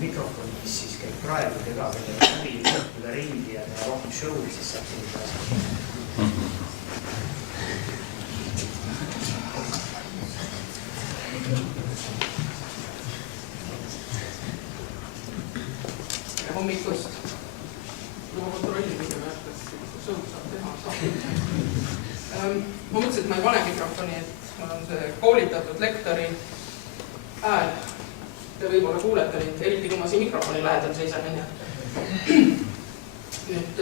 mikrofoni, mis siis käib praegu teda läbi üle ringi ja teha rohkem show'i, siis saab sellise asja. Ja hommikust ma kontrollin, kas show'd saab teha. Ma mõtlesin, et ma ei pane mikrofoni, et mul on see koolitatud lektori hääl. Te võib-olla kuulete mind, eriti kui ma siin mikrofoni lähedal seisan. Nüüd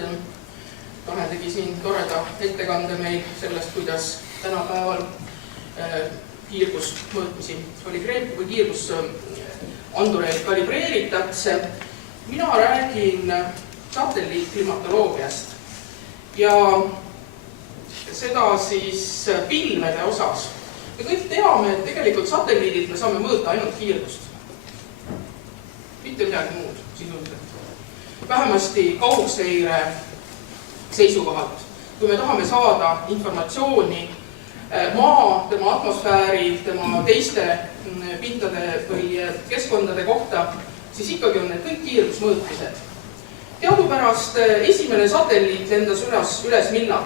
Tanel tegi siin toreda ettekande meil sellest, kuidas tänapäeval kiirgusmõõtmisi või kiirgusandureid kalibreeritakse. Mina räägin satelliitklimatoloogiast ja seda siis pilvede osas. Me kõik teame, et tegelikult satelliidid me saame mõõta ainult kiirgust. Mitte midagi muud sisuliselt. Vähemasti kaugseire seisukohalt. Kui me tahame saada informatsiooni maa, tema atmosfääri, tema teiste pindade või keskkondade kohta, siis ikkagi on need kõik kiirgusmõõtmised. Teadupärast esimene satelliit lendas üles millal?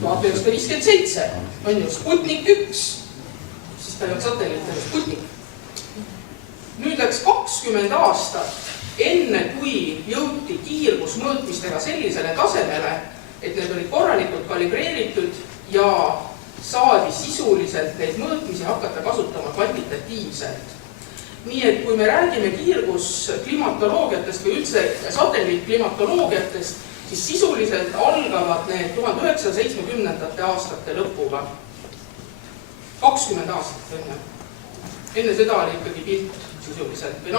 1957 on ju Sputnik 1, siis ta ei olnud satelliit, ta oli Sputnik. Nüüd läks 20 aastat, enne kui jõuti kiirgusmõõtmistega sellisele tasemele, et need olid korralikult kalibreeritud ja saadi sisuliselt neid mõõtmisi hakata kasutama kvantitatiivselt. Nii et kui me räägime kiirgusklimatoloogiatest või üldse satelliitklimatoloogiatest, siis sisuliselt algavad need 1970. aastate lõpuga. 20 aastat enne. Enne seda oli ikkagi pilt sisuliselt või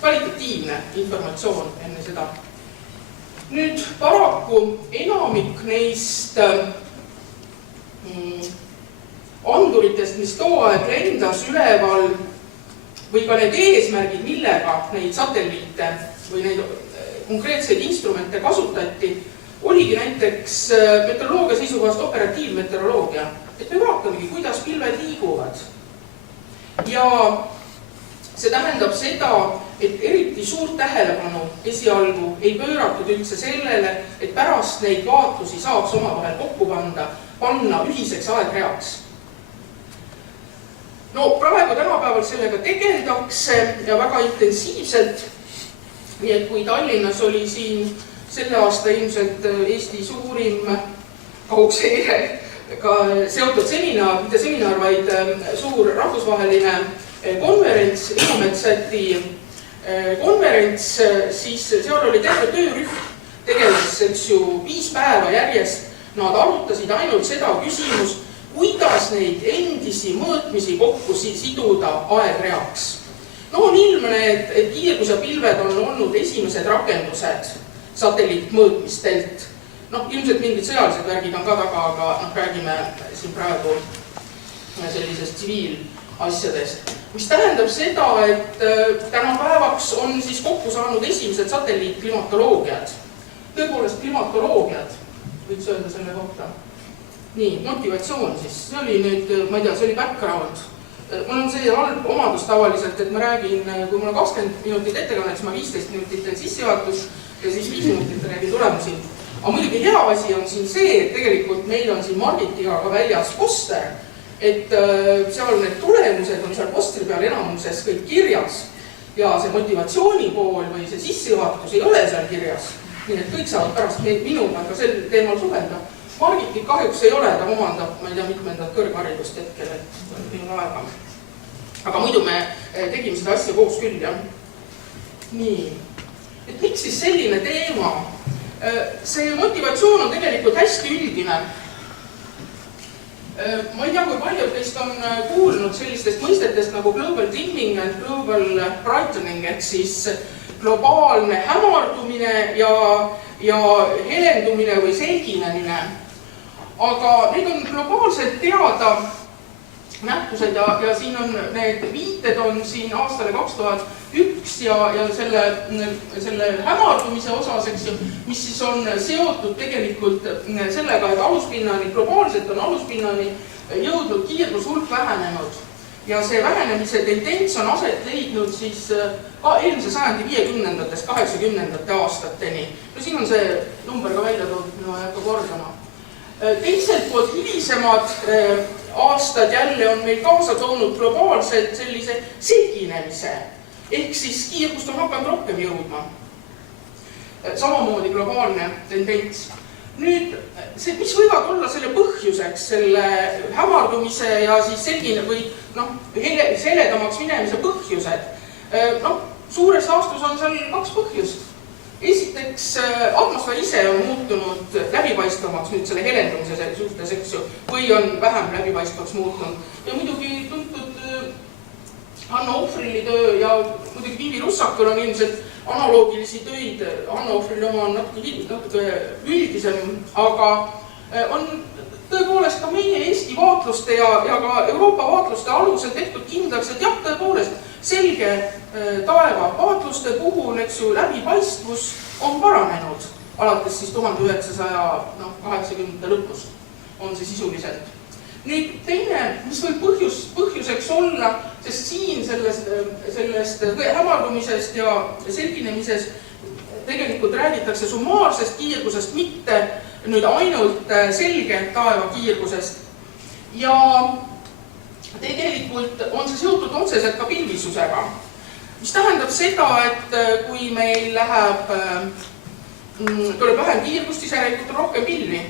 kvalitatiivne informatsioon enne seda. Nüüd paraku enamik neist anduritest, mis too aeg lendas üleval või ka need eesmärgid, millega neid satelliite või neid konkreetseid instrumente kasutati, oligi näiteks meteoroloogia seisukohast operatiivmeteoroloogia. Et me vaatamegi, kuidas pilved liiguvad. Ja see tähendab seda, et eriti suurt tähelepanu esialgu ei pööratud üldse sellele, et pärast neid vaatusi saaks omavahel kokku panna ühiseks aegreaks. No praegu tänapäeval sellega tegeldakse ja väga intensiivselt. Nii et kui Tallinnas oli siin selle aasta ilmselt Eesti suurim kaugseirega seotud seminar, mitte seminar, vaid suur rahvusvaheline konverents, Ilumetsati konverents, siis seal oli terve töörühm tegeles, 5 päeva järjest. Nad arutasid ainult seda küsimust, kuidas neid endisi mõõtmisi kokku siduda aegreaks. No on ilmne, et kiirgus ja pilved on olnud esimesed rakendused satelliitmõõtmistelt. Ilmselt mingid sõjalised värgid on ka taga, aga räägime siin praegu sellisest tsiviilasjadest. Mis tähendab seda, et tänapäevaks on siis kokku saanud esimesed satelliitklimatoloogiad. Tõepoolest klimatoloogiad, võiks öelda selle kohta. Nii, motivatsioon siis. See oli nüüd, ma ei tea, see oli background. Mul on see halb omadus tavaliselt, et ma räägin, kui mul on 20 minutit ettekannet, siis ma 15 minutit teen sissejuhatus ja siis 5 minutit räägin tulemusi. Aga muidugi hea asi on siin see, et tegelikult meil on siin Margitiga ka väljas poster, et seal need tulemused on seal postri peal enamuses kõik kirjas ja see motivatsiooni pool või see sissejuhatus ei ole seal kirjas. Nii et kõik saavad pärast minuga ka sel teemal suhelda. Margitit kahjuks ei ole, ta omandab, ma ei tea, mitmendat kõrgharidust hetkel, et minu aega. Aga muidu me tegime seda asja koos küll, jah. Nii, et miks siis selline teema? See motivatsioon on tegelikult hästi üldine. Ma ei tea, kui paljud teist on kuulnud sellistest mõistetest nagu global dimming and global brightening, ehk siis globaalne hämardumine ja helendumine või selginemine. Aga need on globaalselt teada nähtused ja siin on need viited on siin aastale 2001 ja selle hämardumise osas, eks ju, mis siis on seotud tegelikult sellega, et aluspinnani, globaalselt on aluspinnani jõudnud kiirgushulk vähenenud. ja see vähenemise tendents on aset leidnud siis ka eelmise sajandi 50-ndatest 80-ndate aastateni. No siin on see number ka välja toodud, mina ei hakka kordama. Teiselt poolt hilisemad aastad jälle on meil kaasa toonud globaalselt sellise selginemise, ehk siis kiirgust on hakanud rohkem jõudma. Samamoodi globaalne tendents. Nüüd, mis võivad olla selle põhjuseks, selle hämardumise ja siis selgine või heledamaks minemise põhjused? Suures laastus on seal 2 põhjust. Esiteks, atmosfäär ise on muutunud läbipaistvamaks nüüd selle helendumise suhtes, eks ju, või on vähem läbipaistvaks muutunud. Ja muidugi tuntud Hanno Ohvrili töö ja muidugi Viivi Russakul on ilmselt analoogilisi töid, Hanno Ohvrili oma on natuke üldisem, aga on tõepoolest ka meie Eesti vaatluste ja ka Euroopa vaatluste alusel tehtud kindlaks, et jah, tõepoolest selge taeva vaatluste puhul, eks ju, läbipaistvus on paranenud alates siis 1980 lõpust on see sisuliselt. Nüüd teine, mis võib põhjuseks olla, sest siin sellest hämardumisest ja selginemisest tegelikult räägitakse summaarsest kiirgusest, mitte nüüd ainult selge taeva kiirgusest. Ja tegelikult on see seotud otseselt ka pilvisusega, mis tähendab seda, et kui meil tuleb vähem kiirgust, siis järelikult on rohkem pilvi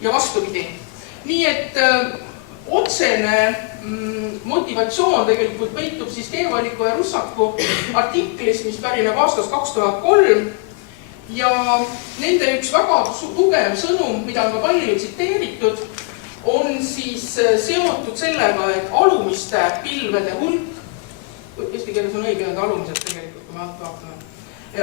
ja vastupidi. Nii et otsene motivatsioon tegelikult peitub siis Keevaliku ja Russaku artiklis, mis pärineb aastast 2003 ja nende üks väga tugev sõnum, mida on ka palju tsiteeritud, on siis seotud sellega, et alumiste pilvede hulk, eesti keeles on õige öelda alumised tegelikult, kui me vaatame,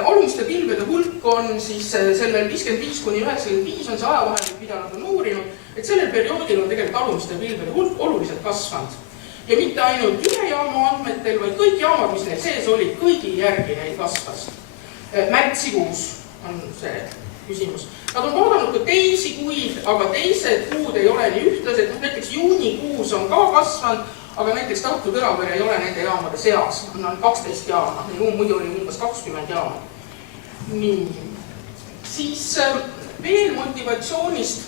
alumiste pilvede hulk on siis sellel 55–95 on see ajavahemik, mida nad on uurinud, et sellel perioodil on tegelikult alumiste pilvede hulk oluliselt kasvanud. Ja mitte ainult ühe jaama andmetel, vaid kõik jaamad, mis neil sees olid, kõigi järgi neil kasvas. Märtsikuus on see küsimus. Nad on vaadanud ka teisi kuid, aga teised kuud ei ole nii ühtlased. Näiteks juunikuus on ka kasvanud, aga näiteks Tartu Tõravere ei ole nende jaamade seas. On 12 jaama, muidu oli umbes 20 jaama. Nii. Siis veel motivatsioonist.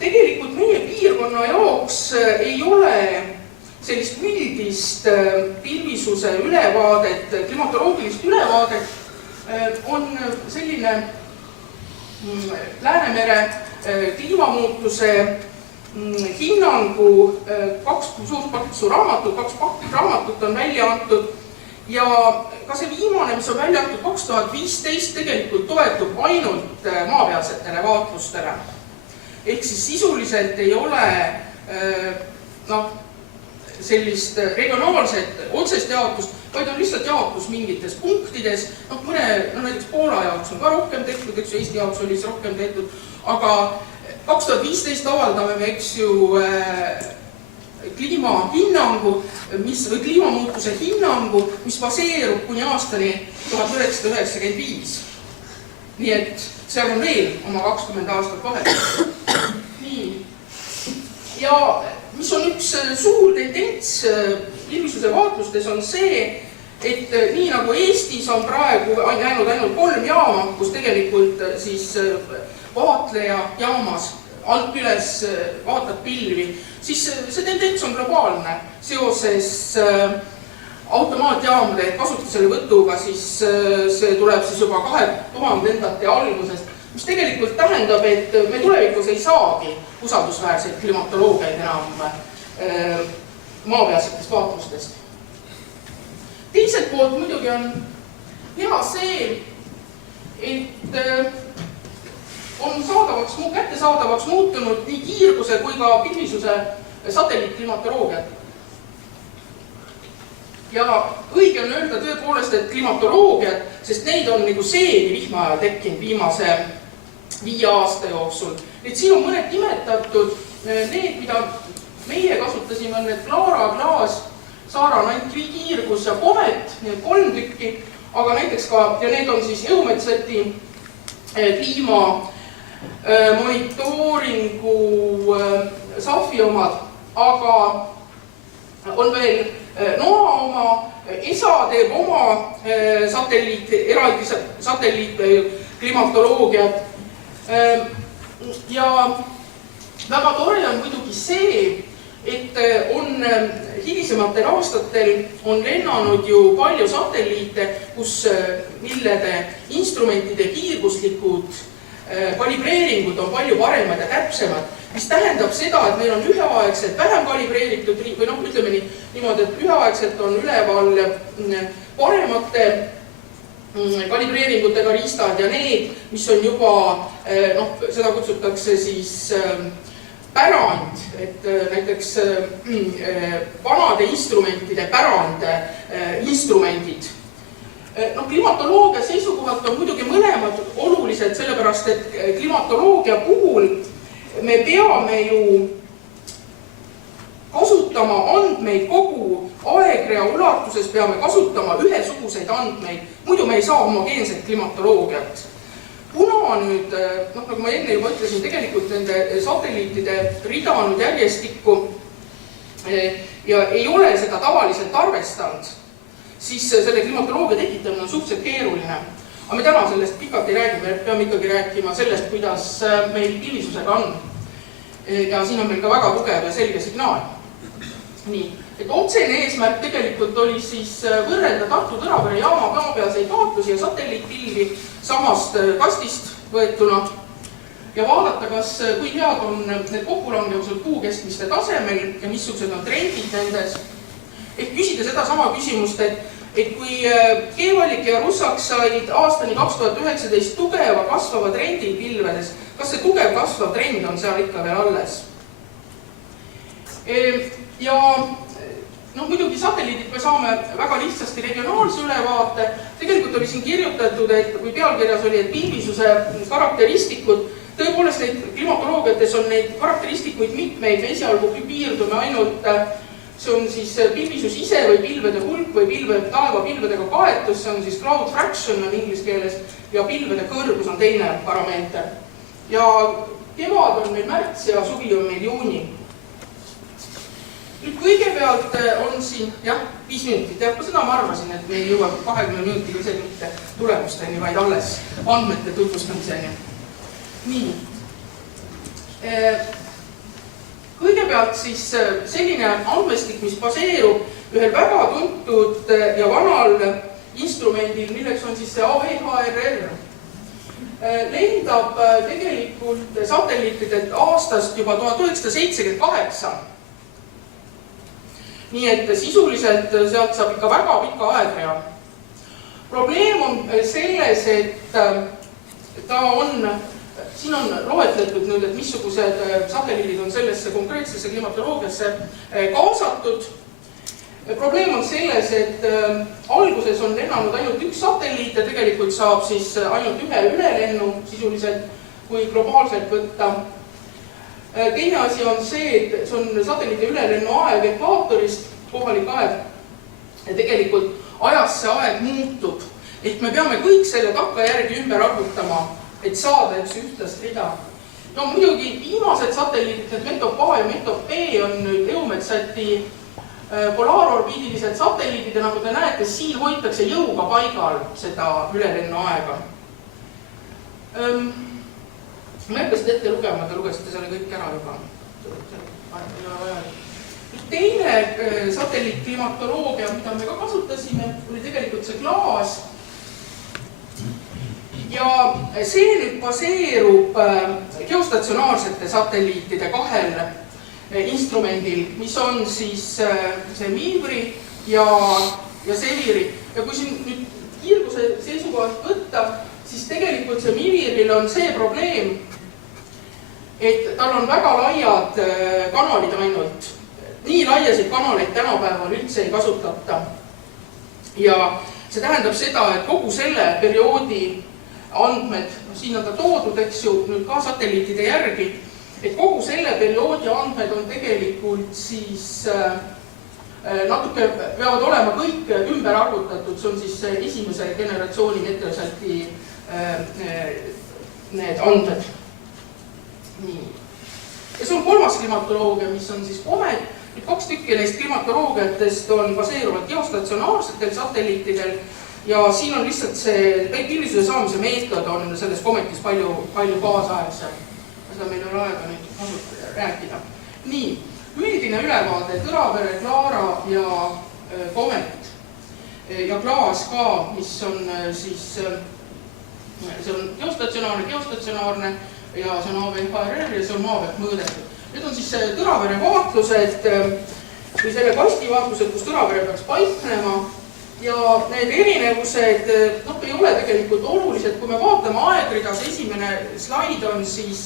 Tegelikult meie piirkonna jaoks ei ole sellist üldist pilvisuse ülevaadet, klimatoloogilist ülevaadet, on selline Läänemere kliimamuutuse hinnangu 2 suurt paksu raamatut, 2 raamatut on välja antud ja ka see viimane, mis on välja antud 2015, tegelikult toetub ainult maapealsetele vaatlustele. Ehk siis sisuliselt ei ole sellist regionaalset otsest jaotust, vaid on lihtsalt jaotus mingites punktides. Näiteks Poola jaoks on ka rohkem tehtud, eks ju, Eesti jaoks oli siis rohkem tehtud, aga 2015 avaldame me, eks ju, kliimahinnangu, või kliimamuutuse hinnangu, mis baseerub kuni aastani 1995. Nii et seal on veel oma 20 aastat vahet. Nii. Ja mis on üks suur tendents pilvisuse vaatlustes on see, et nii nagu Eestis on praegu jäänud ainult 3 jaama, kus tegelikult siis vaatleja jaamas alt üles vaatab pilvi, siis see tendents on globaalne seoses automaatjaamade kasutuselevõtuga, siis see tuleb siis juba 2000-ndate algusest, mis tegelikult tähendab, et me tulevikus ei saagi usaldusväärseid klimatoloogiaid enam maapealsetest vaatlustest. Teiselt poolt muidugi on hea see, et on kättesaadavaks muutunud nii kiirguse kui ka pilvisuse satelliitklimatoloogiad. Ja õige on öelda tõepoolest, et klimatoloogiad, sest neid on nagu seeni vihma ajal tekkinud viimase 5 aasta jooksul. Nüüd siin on mõned nimetatud, need, mida meie kasutasime, on need Clara, Klaas, Saara, Nantvi, Kiirgus ja Komet, need 3 tükki, aga näiteks ka, ja need on siis EUMETSAT-i kliima monitooringu SAFi omad, aga on veel NOAA oma, ESA teeb oma eraldi satelliit klimatoloogiat. Ja väga tore on muidugi see, et on hilisematel aastatel on lennanud ju palju satelliite, millede instrumentide kiirguslikud kalibreeringud on palju paremad ja täpsemad, mis tähendab seda, et meil on üheaegselt vähem kalibreeritud või ütleme niimoodi, et üheaegselt on üleval paremate kalibreeringutega riistad ja need, mis on juba, seda kutsutakse siis pärand, et näiteks vanade instrumentide pärand instrumendid. Klimatoloogia seisukohalt on muidugi mõlemad olulised, sellepärast et klimatoloogia puhul me peame ju kasutama andmeid kogu aegrea ulatuses, peame kasutama ühesuguseid andmeid, muidu me ei saa homogeenset klimatoloogiat. Kuna nüüd, nagu ma enne juba ütlesin, tegelikult nende satelliitide rida on järjestikku ja ei ole seda tavaliselt arvestanud, siis selle klimatoloogia tekitamine on suhteliselt keeruline. Aga me täna sellest pikalt ei räägi, me peame ikkagi rääkima sellest, kuidas meil pilvisusega on. Ja siin on meil ka väga tugev ja selge signaal. Nii, et otsene eesmärk tegelikult oli siis võrrelda Tartu Tõravere jaama maapealseid vaatlusi ja satelliitpilvi samast kastist võetuna ja vaadata, kui head on need kokkulangevused kuu keskmiste tasemel ja missugused on trendid nendes. Ehk küsida seda sama küsimust, et kui Keevallik ja Russak said aastani 2019 tugeva kasvava trendi pilvedes, kas see tugev kasvav trend on seal ikka veel alles? Ja muidugi satelliidid me saame väga lihtsasti regionaalse ülevaate. Tegelikult oli siin kirjutatud, et kui pealkirjas oli, et pilvisuse karakteristikud, tõepoolest neid klimatoloogiates on neid karakteristikuid mitmeid, me esialgu piirdume ainult, see on siis pilvisus ise või pilvede hulk või taevapilvedega kaetus, see on siis cloud fraction on inglise keeles ja pilvede kõrgus on teine parameeter. Ja kevad on meil märts ja suvi on meil juuni. Nüüd kõigepealt on siin, 5 minutit, seda ma arvasin, et meil jõuab 20 minutiga isegi mitte tulemusteni, vaid alles andmete tutvustamiseni. Nii. Kõigepealt siis selline andmestik, mis baseerub ühel väga tuntud ja vanal instrumendil, milleks on siis see AVHRR. Lendab tegelikult satelliitidelt aastast juba 1978. Nii et sisuliselt sealt saab ikka väga pika aegrea. Probleem on selles, et ta on, siin on loetletud nüüd, et missugused satelliidid on sellesse konkreetsesse klimatoloogiasse kaasatud. Probleem on selles, et alguses on lennanud ainult üks satelliit ja tegelikult saab siis ainult ühe ülelennu sisuliselt, kui globaalselt võtta. Teine asi on see, et see on satelliidi ülelennu aeg ekvaatorist, kohalik aeg, ja tegelikult ajas see aeg muutub. Ehk me peame kõik selle takkajärgi ümber arvutama, et saada üks ühtlast rida. Muidugi viimased satelliidid, need METOP A ja METOP B on nüüd EUMETSAT-i polaarorbiidilised satelliidid ja nagu te näete, siin hoitakse jõuga paigal seda ülelennu aega. Ma ei hakka seda ette lugema, te lugesite selle kõik ära juba. Teine satelliitklimatoloogia, mida me ka kasutasime, oli tegelikult see klaas. Ja see nüüd baseerub geostatsionaarsete satelliitide kahel instrumendil, mis on siis see MIVRI ja Seviri. Ja kui siin nüüd kiirguse seisukohast võtta, siis tegelikult see MIVRil on see probleem, et tal on väga laiad kanalid ainult. Nii laiasid kanaleid tänapäeval üldse ei kasutata. Ja see tähendab seda, et kogu selle perioodi andmed, siin on ta toodud, eks ju, nüüd ka satelliitide järgi, et kogu selle perioodi andmed on tegelikult siis natuke peavad olema kõik ümber arvutatud, see on siis esimese generatsiooni Meteosati need andmed. Nii. Ja see on kolmas klimatoloogia, mis on siis COMET 2 tükki neist klimatoloogiatest on baseeruvad geostatsionaarsetel satelliitidel ja siin on lihtsalt see pilvisuse saamise meetod on selles kometis palju kaasaegsem. Seda meil on aega nüüd rääkida. Nii, üldine ülevaade Tõravere, Klaara ja komet ja klaas ka, mis on siis, see on geostatsionaarne ja see on AVFRR ja see on maa pealt mõõdetud. Need on siis Tõravere vaatlused või selle kasti vaatlused, kus Tõravere peaks paiknema ja need erinevused ei ole tegelikult olulised. Kui me vaatame aegridas, esimene slaid on siis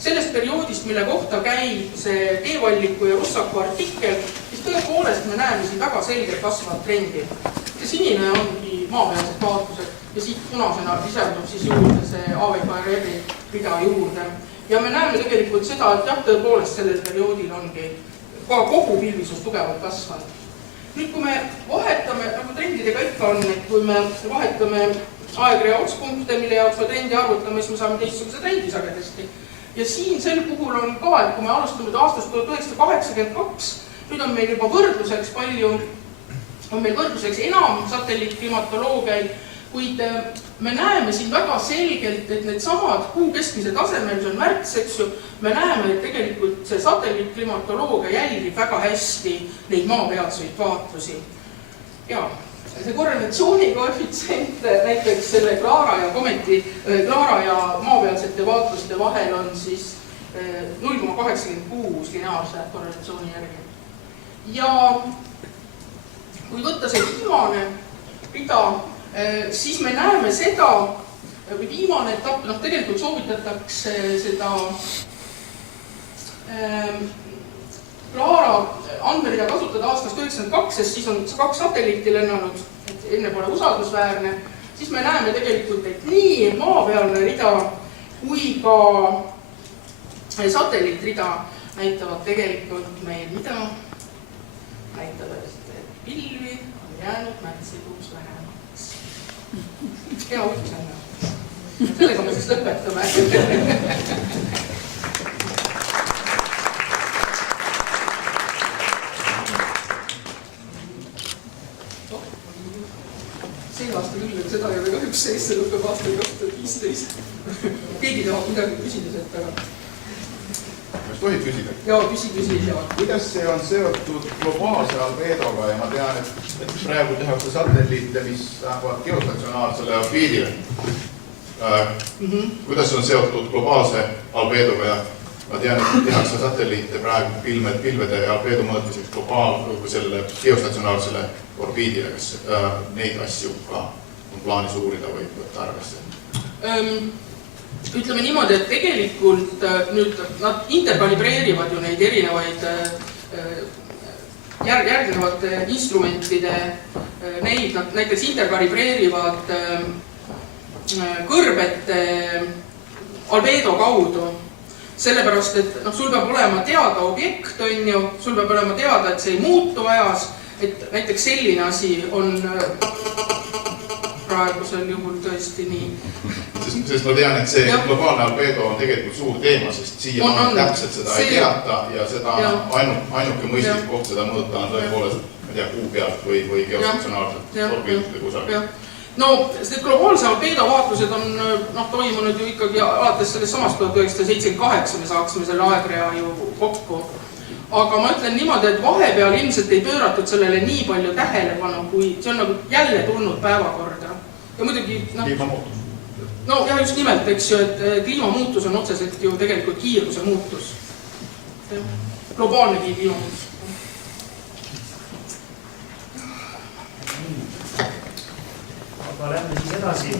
sellest perioodist, mille kohta käib see Keevalliku ja Russaku artikkel, siis tõepoolest me näeme siin väga selgelt kasvavat trendi. See sinine ongi maapealsed vaatlused ja siit punasena lisandub siis juurde see AVFRR-i rida juurde. Ja me näeme tegelikult seda, et jah, tõepoolest sellel perioodil ongi ka kogu pilvisus tugevalt kasvanud. Nüüd, kui me vahetame, nagu trendidega ikka on, et kui me vahetame aegrea otspunkte, mille jaoks me trendi arvutame, siis me saame teistsuguse trendi sagedasti. Ja siin sel puhul on ka, et kui me alustame aastast 1982, nüüd on meil juba võrdluseks enam satelliitklimatoloogiaid, kuid me näeme siin väga selgelt, et need samad kuu keskmise tasemel, see on märts, eks ju, me näeme, et tegelikult see satelliitklimatoloogia jälgib väga hästi neid maapealseid vaatlusi. Ja see korrelatsiooni koefitsient näiteks selle Klaara ja maapealsete vaatluste vahel on siis 0,86 lineaarse korrelatsiooni järgi. Ja kui võtta see viimane rida, siis me näeme seda, või viimane etapp, tegelikult soovitatakse seda Klaara andmerida kasutada aastast 1992, sest siis on 2 satelliiti lennanud, et enne pole usaldusväärne, siis me näeme tegelikult, et nii maapealne rida kui ka satelliitrida näitavad tegelikult meil mida? Näitavad, et pilvi on jäänud märtsikuus vähemaks. Hea uudis on. Sellega me siis lõpetame. See aasta küll, et seda ei ole kahjuks sees, see lõpeb aastal 2015. Keegi tahab midagi küsida sealt taga. Kas tohid küsida? Jaa, küsi. Kuidas see on seotud globaalse albeedoga ja ma tean, et praegu tehakse satelliite, mis lähevad geostatsionaarsele orbiidile. Kuidas see on seotud globaalse albeedoga ja ma tean, et tehakse satelliite praegu pilvede ja albeedo mõõtmiseks sellele geostatsionaarsele orbiidile. Kas neid asju ka on plaanis uurida või võtta arvesse? Ütleme niimoodi, et tegelikult nüüd nad interkalibreerivad ju neid erinevaid järgnevate instrumentide, neid nad näiteks interkalibreerivad kõrbete albeedo kaudu. Sellepärast, et sul peab olema teada objekt, on ju, sul peab olema teada, et see ei muutu ajas, et näiteks selline asi on praegusel juhul tõesti nii. Sest ma tean, et see globaalne albeedo on tegelikult suur teema, sest siia on täpselt seda ei teata ja seda ainuke mõistlik koht seda mõõta on tõepoolest, ma tea, kuu pealt või geostatsionaarselt orbiidile kusagil. No, see globaalse albeedo vaatlused on toimunud ju ikkagi alates sellest samast 1978 me saaksime selle aegrea ju kokku. Aga ma ütlen niimoodi, et vahepeal ilmselt ei pööratud sellele nii palju tähelepanu, kui see on nagu jälle tulnud päevakorda. Ja muidugi, kliimamuutus. No ja just nimelt, eks ju, et kliimamuutus on otseselt ju tegelikult kiiruse muutus. Globaalne kliimamuutus. Aga lähme siis edasi.